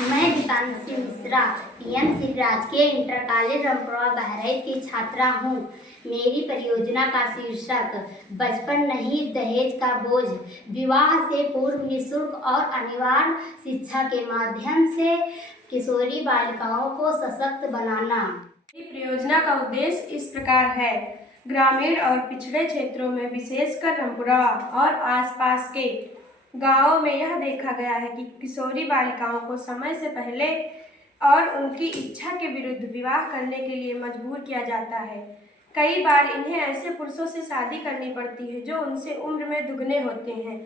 मैं गीतांशी मिश्रा पीएमसी राजकीय inter college Rampura Bahraich की छात्रा हूँ। मेरी परियोजना का शीर्षक बचपन नहीं दहेज का बोझ, विवाह से पूर्व निःशुल्क और अनिवार्य शिक्षा के माध्यम से किशोरी बालिकाओं को सशक्त बनाना। मेरी परियोजना का उद्देश्य इस प्रकार है। ग्रामीण और पिछड़े क्षेत्रों में विशेषकर रामपुरा और आसपास के गांवों में यह देखा गया है कि किशोरी बालिकाओं को समय से पहले और उनकी इच्छा के विरुद्ध विवाह करने के लिए मजबूर किया जाता है। कई बार इन्हें ऐसे पुरुषों से शादी करनी पड़ती है जो उनसे उम्र में दुगने होते हैं,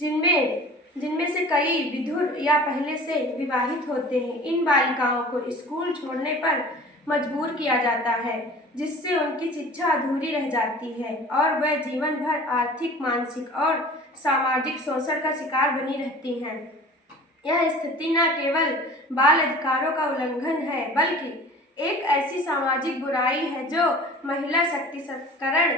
जिनमें से कई विधुर या पहले से विवाहित होते हैं। इन बालिकाओं को स्कूल छोड़ने पर मजबूर किया जाता है, जिससे उनकी शिक्षा अधूरी रह जाती है और वह जीवन भर आर्थिक, मानसिक और सामाजिक शोषण का शिकार बनी रहती हैं। यह स्थिति न केवल बाल अधिकारों का उल्लंघन है, बल्कि एक ऐसी सामाजिक बुराई है जो महिला शक्तिकरण,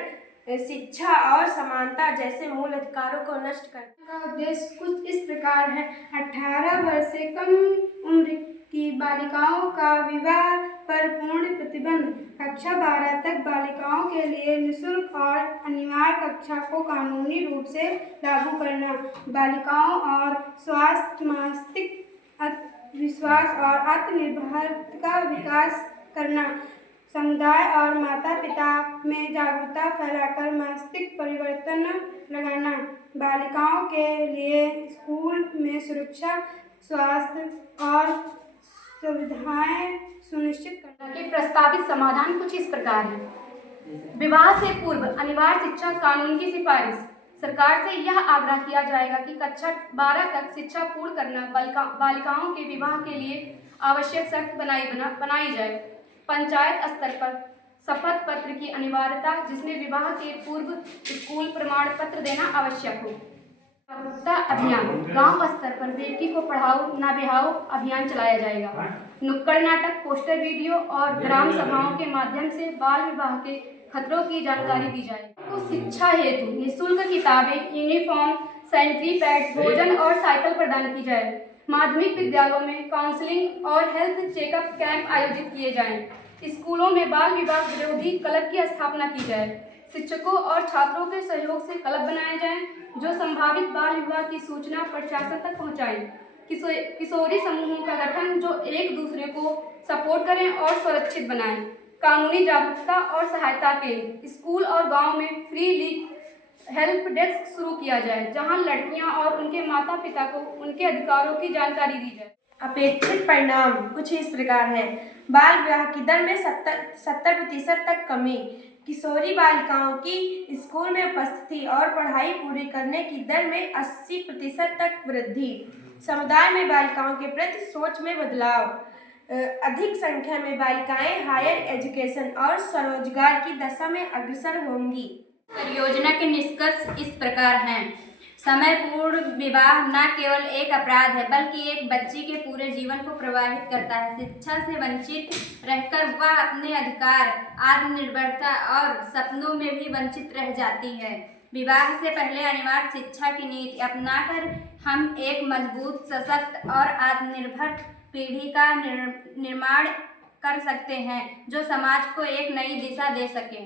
शिक्षा और समानता जैसे मूल अधिकारों को नष्ट करती है। का उद्देश्य कुछ इस प्रकार है। 18 वर्ष से कम उम्र की बालिकाओं का विवाह पर पूर्ण प्रतिबंध। कक्षा 12 तक बालिकाओं के लिए निःशुल्क और अनिवार्य कक्षा को कानूनी रूप से लागू करना। बालिकाओं और स्वास्थ्य, मानसिक विश्वास और आत्मनिर्भरता का विकास करना। समुदाय और माता पिता में जागरूकता फैलाकर मानसिक परिवर्तन लगाना। बालिकाओं के लिए स्कूल में सुरक्षा, स्वास्थ्य और सुविधाएं सुनिश्चित करना। के प्रस्तावित समाधान कुछ इस प्रकार है। विवाह से पूर्व अनिवार्य शिक्षा कानून की सिफारिश। सरकार से यह आग्रह किया जाएगा कि कक्षा 12 तक शिक्षा पूर्ण करना बालिकाओं के विवाह के लिए आवश्यक शर्त बनाई जाए। पंचायत स्तर पर शपथ पत्र की अनिवार्यता, जिसमें विवाह के पूर्व स्कूल प्रमाण पत्र देना आवश्यक हो। जागरूकता अभियान। गांव स्तर पर बेटी को पढ़ाओ ना बिहाओ अभियान चलाया जाएगा। नुक्कड़ नाटक, पोस्टर, वीडियो और ग्राम सभाओं के माध्यम से बाल विवाह के खतरों की जानकारी दी जाएगी। तो शिक्षा हेतु निःशुल्क किताबें, यूनिफॉर्म, सैनिटरी पैड, भोजन और साइकिल प्रदान की जाए। माध्यमिक विद्यालयों में काउंसलिंग और हेल्थ चेकअप कैंप आयोजित किए जाएं। स्कूलों में बाल विवाह विरोधी क्लब की स्थापना की जाए। शिक्षकों और छात्रों के सहयोग से क्लब बनाए जाएं, जो संभावित बाल विवाह की सूचना प्रशासन तक पहुंचाएं। किशोरी समूहों का गठन जो एक दूसरे को सपोर्ट करें और सुरक्षित बनाएं। कानूनी जागरूकता और सहायता के स्कूल और गांव में फ्री लीग हेल्प डेस्क शुरू किया जाए, जहां लड़कियां और उनके माता पिता को उनके अधिकारों की जानकारी दी जाए। अपेक्षित परिणाम कुछ इस प्रकार है। बाल विवाह की दर में 70% तक कमी। किशोरी बालिकाओं की स्कूल में उपस्थिति और पढ़ाई पूरी करने की दर में 80% तक वृद्धि। समुदाय में बालिकाओं के प्रति सोच में बदलाव। अधिक संख्या में बालिकाएं हायर एजुकेशन और स्वरोजगार की दशा में अग्रसर होंगी। परियोजना के निष्कर्ष इस प्रकार हैं। समय पूर्ण विवाह न केवल एक अपराध है, बल्कि एक बच्ची के पूरे जीवन को प्रभावित करता है। शिक्षा से वंचित रहकर वह अपने अधिकार, आत्मनिर्भरता और सपनों में भी वंचित रह जाती है। विवाह से पहले अनिवार्य शिक्षा की नीति अपनाकर हम एक मजबूत, सशक्त और आत्मनिर्भर पीढ़ी का निर्माण कर सकते हैं, जो समाज को एक नई दिशा दे सके।